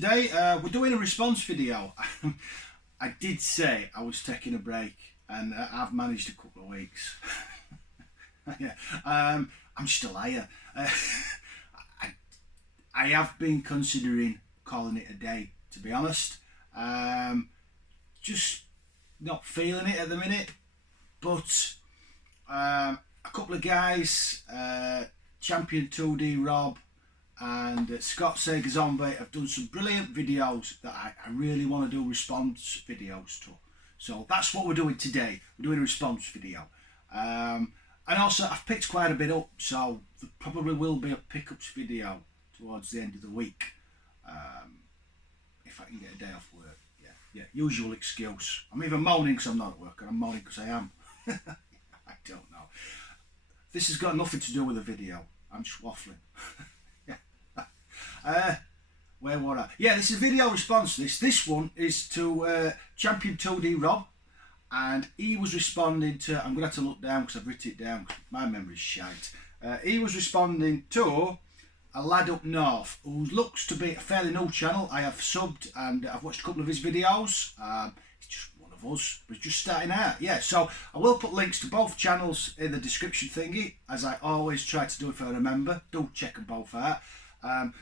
Today we're doing a response video. I did say I was taking a break, and I've managed a couple of weeks. Yeah, I'm still here. I have been considering calling it a day, to be honest. Just not feeling it at the minute, but a couple of guys, Champion 2D Rob and Scott Sager Zombie, have done some brilliant videos that I really want to do response videos to. So that's what we're doing today. We're doing a response video. And also I've picked quite a bit up, so there probably will be a pickups video towards the end of the week. If I can get a day off work. Yeah, usual excuse. I'm even moaning because I'm not at work, and I'm moaning because I am. I don't know. This has got nothing to do with the video. I'm just waffling. Where were I? Yeah, this is a video response. This one is to Champion 2D Rob, and he was responding to, I'm going to have to look down because I've written it down, my memory's shite. He was responding to a lad up north who looks to be a fairly new channel. I have subbed and I've watched a couple of his videos. He's just one of us, but he's just starting out. Yeah, so I will put links to both channels in the description thingy, as I always try to do if I remember. Do check them both out.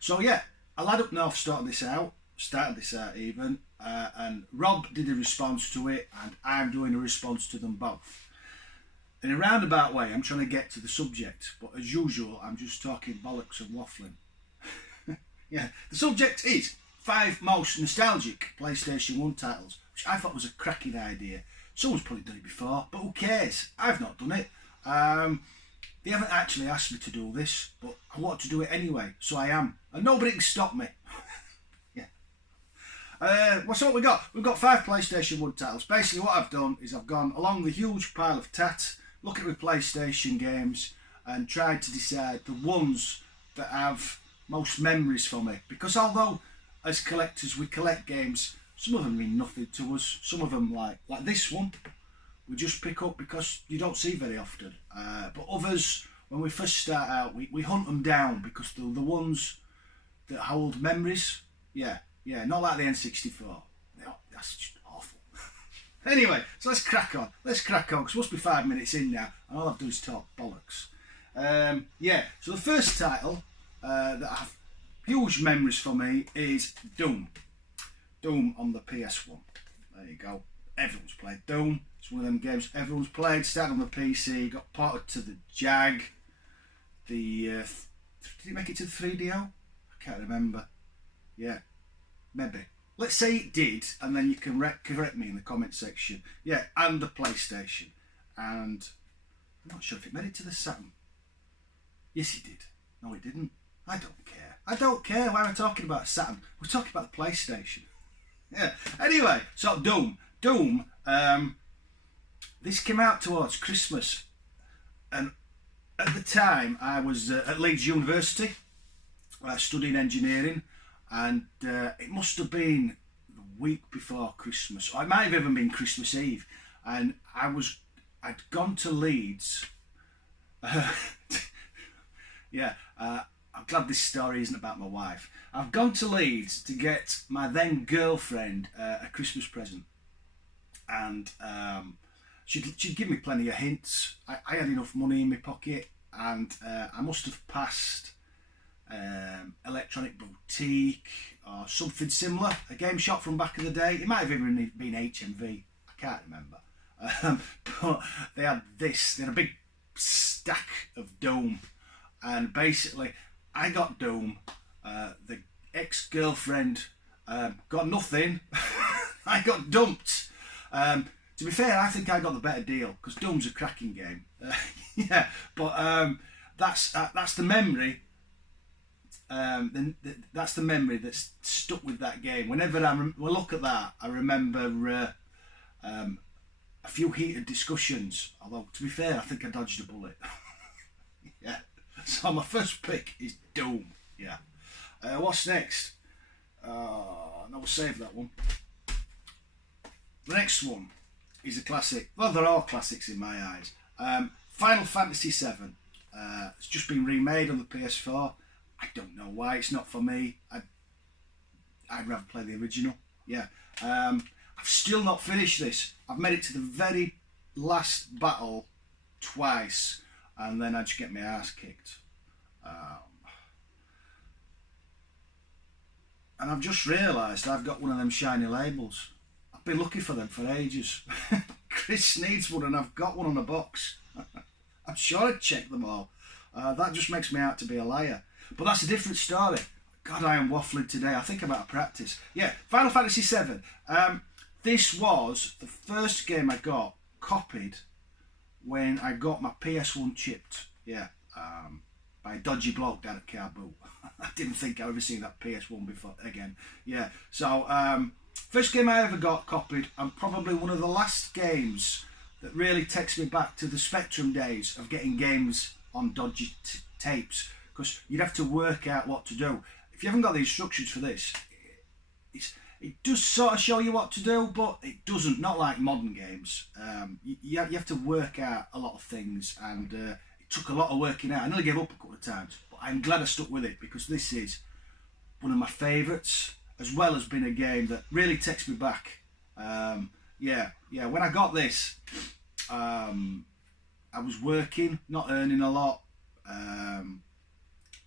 So yeah, a lad up north started this out even, and Rob did a response to it, and I'm doing a response to them both. In a roundabout way, I'm trying to get to the subject, but as usual, I'm just talking bollocks and waffling. Yeah, the subject is 5 most nostalgic PlayStation 1 titles, which I thought was a cracking idea. Someone's probably done it before, but who cares? I've not done it. They haven't actually asked me to do this, but I want to do it anyway, so I am. And nobody can stop me. Yeah. What we got? We've got 5 PlayStation 1 titles. Basically what I've done is I've gone along the huge pile of tat, look at my PlayStation games, and tried to decide the ones that have most memories for me. Because although as collectors we collect games, some of them mean nothing to us. Some of them, like this one, we just pick up because you don't see very often. But others, when we first start out, we hunt them down because they're the ones that hold memories. Yeah, not like the N64. That's just awful. Anyway, so let's crack on. Because it must be 5 minutes in now, and all I've done is talk bollocks. Yeah, so the first title that I have huge memories for me is Doom. Doom on the PS1. There you go. Everyone's played Doom. It's one of them games everyone's played. Started on the PC, got ported to the Jag. Did it make it to the 3DO? I can't remember. Yeah, maybe. Let's say it did, and then you can correct me in the comment section. Yeah, and the PlayStation. And I'm not sure if it made it to the Saturn. Yes, it did. No, it didn't. I don't care. I don't care. Why am I talking about Saturn? We're talking about the PlayStation. Yeah. Anyway, so Doom. This came out towards Christmas, and at the time I was at Leeds University studying engineering, and it must have been the week before Christmas, or it might have even been Christmas Eve, and I'd gone to Leeds. Yeah, I'm glad this story isn't about my wife. I've gone to Leeds to get my then girlfriend a Christmas present, and she'd give me plenty of hints. I had enough money in my pocket, and I must have passed Electronic Boutique or something similar, a game shop from back in the day. It might have even been HMV, I can't remember. But they had a big stack of Doom, and basically I got Doom, the ex-girlfriend got nothing. I got dumped. To be fair, I think I got the better deal because Doom's a cracking game. Yeah, but that's the memory. That's the memory that's stuck with that game. Whenever I look at that, I remember a few heated discussions. Although, to be fair, I think I dodged a bullet. Yeah. So my first pick is Doom. Yeah. What's next? No, we'll save that one. The next one is a classic. Well, they're all classics in my eyes. Final Fantasy VII. It's just been remade on the PS4. I don't know why it's not for me. I'd rather play the original. Yeah. I've still not finished this. I've made it to the very last battle twice, and then I just get my ass kicked. And I've just realised I've got one of them shiny labels. I've been looking for them for ages. Chris needs one and I've got one on the box. I'm sure I'd check them all. That just makes me out to be a liar. But that's a different story. God, I am waffling today. I think I'm out of practice. Yeah, Final Fantasy VII. This was the first game I got copied when I got my PS1 chipped. Yeah, by a dodgy bloke down at Carboot. I didn't think I'd ever seen that PS1 before again. Yeah, so first game I ever got copied, and probably one of the last games that really takes me back to the Spectrum days of getting games on dodgy tapes, because you'd have to work out what to do. If you haven't got the instructions for this, it does sort of show you what to do, but it doesn't, not like modern games. You have to work out a lot of things, and it took a lot of working out. I nearly gave up a couple of times, but I'm glad I stuck with it, because this is one of my favourites, as well as being a game that really takes me back. Yeah, when I got this, I was working, not earning a lot.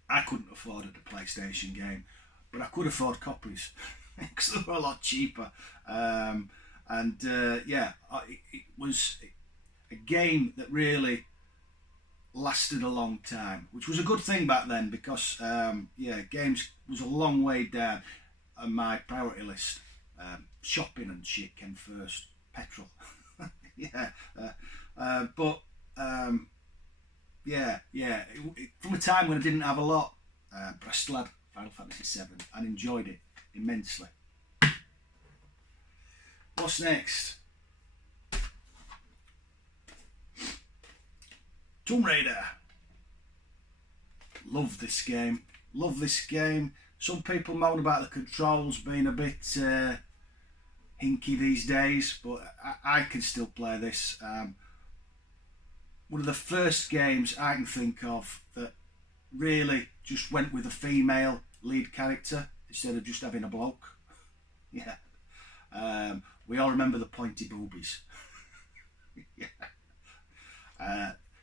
I couldn't afford a PlayStation game, but I could afford copies because they were a lot cheaper. Yeah, it was a game that really lasted a long time, which was a good thing back then, because yeah, games was a long way down on my priority list. Shopping and shit came first, petrol. Yeah, yeah, from a time when I didn't have a lot, but I still had Final Fantasy VII and enjoyed it immensely. What's next? Tomb Raider. Love this game. Love this game. Some people moan about the controls being a bit hinky these days, but I can still play this. One of the first games I can think of that really just went with a female lead character instead of just having a bloke. Yeah. We all remember the pointy boobies. Yeah.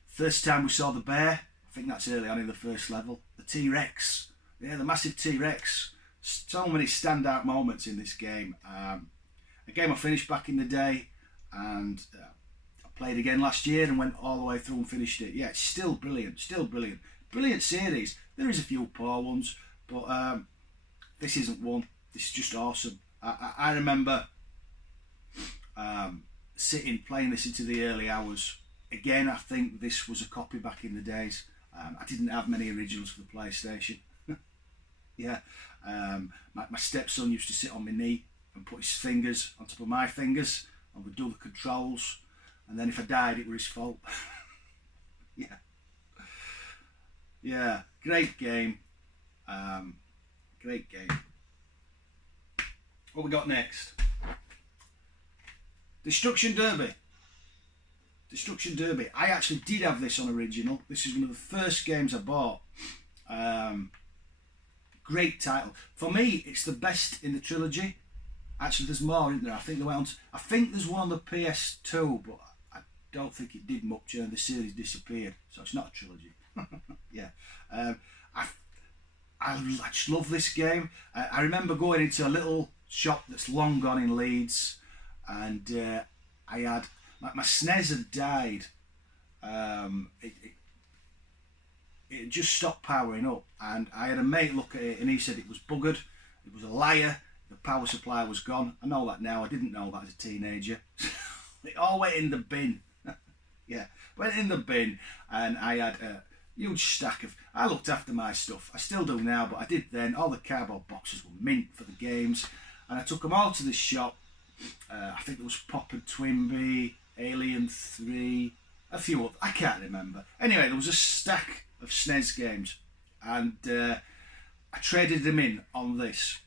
First time we saw the bear, I think that's early on in the first level. The T-Rex. Yeah, the massive T-Rex. So many standout moments in this game. A game I finished back in the day, and I played again last year and went all the way through and finished it. Yeah, it's still brilliant, still brilliant. Brilliant series. There is a few poor ones, but this isn't one. This is just awesome. I remember sitting, playing this into the early hours. Again, I think this was a copy back in the days. I didn't have many originals for the PlayStation. Yeah, my stepson used to sit on my knee and put his fingers on top of my fingers, and would do the controls, and then if I died, it was his fault. Yeah, yeah, great game, great game. What we got next? Destruction Derby. Destruction Derby. I actually did have this on original. This is one of the first games I bought. Great title. For me, it's the best in the trilogy. Actually, there's more, isn't there? I think they went on to, I think there's one on the PS2, but I don't think it did much, and the series disappeared. So it's not a trilogy. Yeah. I just love this game. I remember going into a little shop that's long gone in Leeds, and I had my SNES had died. It just stopped powering up, and I had a mate look at it, and he said it was buggered. It was a liar. The power supply was gone. I know that now. I didn't know that as a teenager. It all went in the bin. Yeah, went in the bin, and I had a huge stack of. I looked after my stuff. I still do now, but I did then. All the cardboard boxes were mint for the games, and I took them all to this shop. I think it was Pop and Twinbee, Alien 3, a few others. I can't remember. Anyway, there was a stack of SNES games, and I traded them in on this,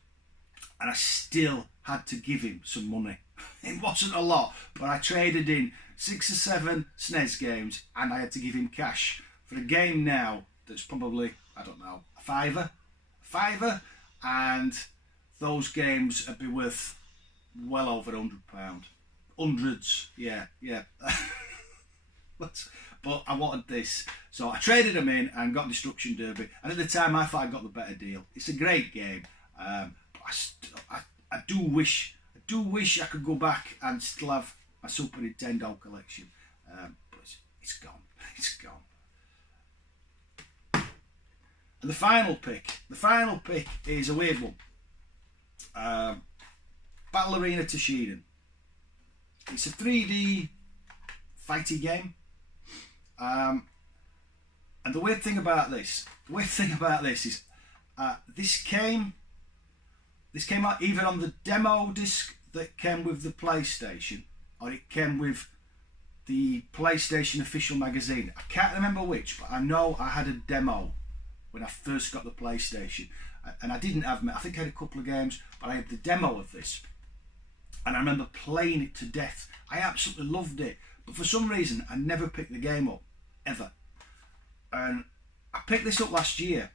and I still had to give him some money. It wasn't a lot, but I traded in 6 or 7 SNES games, and I had to give him cash for a game now that's probably, I don't know, a fiver, and those games would be worth well over £100. Hundreds, yeah. But I wanted this, so I traded them in and got Destruction Derby. And at the time, I thought I got the better deal. It's a great game. I do wish I could go back and still have my Super Nintendo collection, but it's gone. It's gone. And the final pick is a weird one. Battle Arena Toshiden. It's a 3D fighting game. And the weird thing about this is this came out either on the demo disc that came with the PlayStation, or it came with the PlayStation official magazine. I can't remember which, but I know I had a demo when I first got the PlayStation, and I didn't have, I think I had a couple of games, but I had the demo of this, and I remember playing it to death. I absolutely loved it, but for some reason I never picked the game up, ever. And I picked this up last year,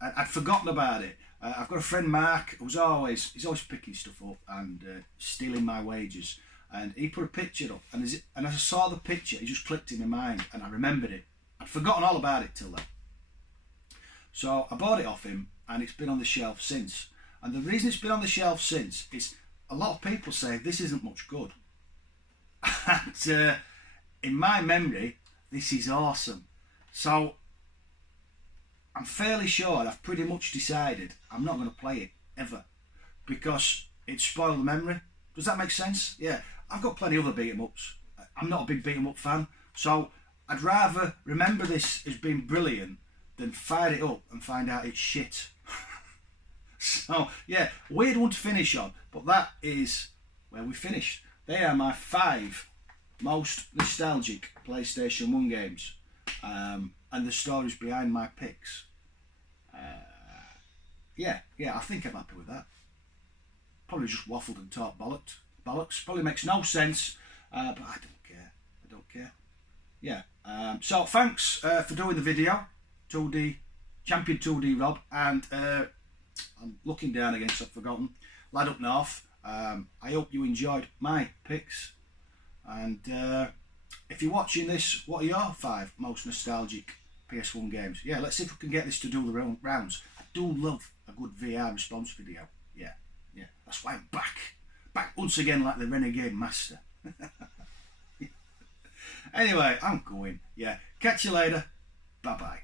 and I'd forgotten about it. I've got a friend, Mark, he's always picking stuff up and stealing my wages, and he put a picture up, and as I saw the picture, it just clicked in my mind, and I remembered it. I'd forgotten all about it till then. So I bought it off him, and it's been on the shelf since. And the reason it's been on the shelf since is a lot of people say this isn't much good. And in my memory, this is awesome. So I'm fairly sure I've pretty much decided I'm not going to play it ever, because it spoiled the memory. Does that make sense? Yeah, I've got plenty of other beat 'em ups. I'm not a big beat 'em up fan, so I'd rather remember this as being brilliant than fire it up and find out it's shit. So yeah, weird one to finish on, but that is where we finished. They are my 5 most nostalgic PlayStation 1 games, and the stories behind my picks. Yeah, I think I'm happy with that. Probably just waffled and talked bollocks. Probably makes no sense, but I don't care. Yeah. So thanks for doing the video, 2D Champion 2D Rob, and I'm looking down again, so I've forgotten. Lad Up North. I hope you enjoyed my picks, and if you're watching this, what are your 5 most nostalgic PS1 games? Yeah, let's see if we can get this to do the rounds. I do love a good VR response video. Yeah, that's why I'm back once again like the Renegade Master. Anyway, I'm going. Yeah, catch you later. Bye bye.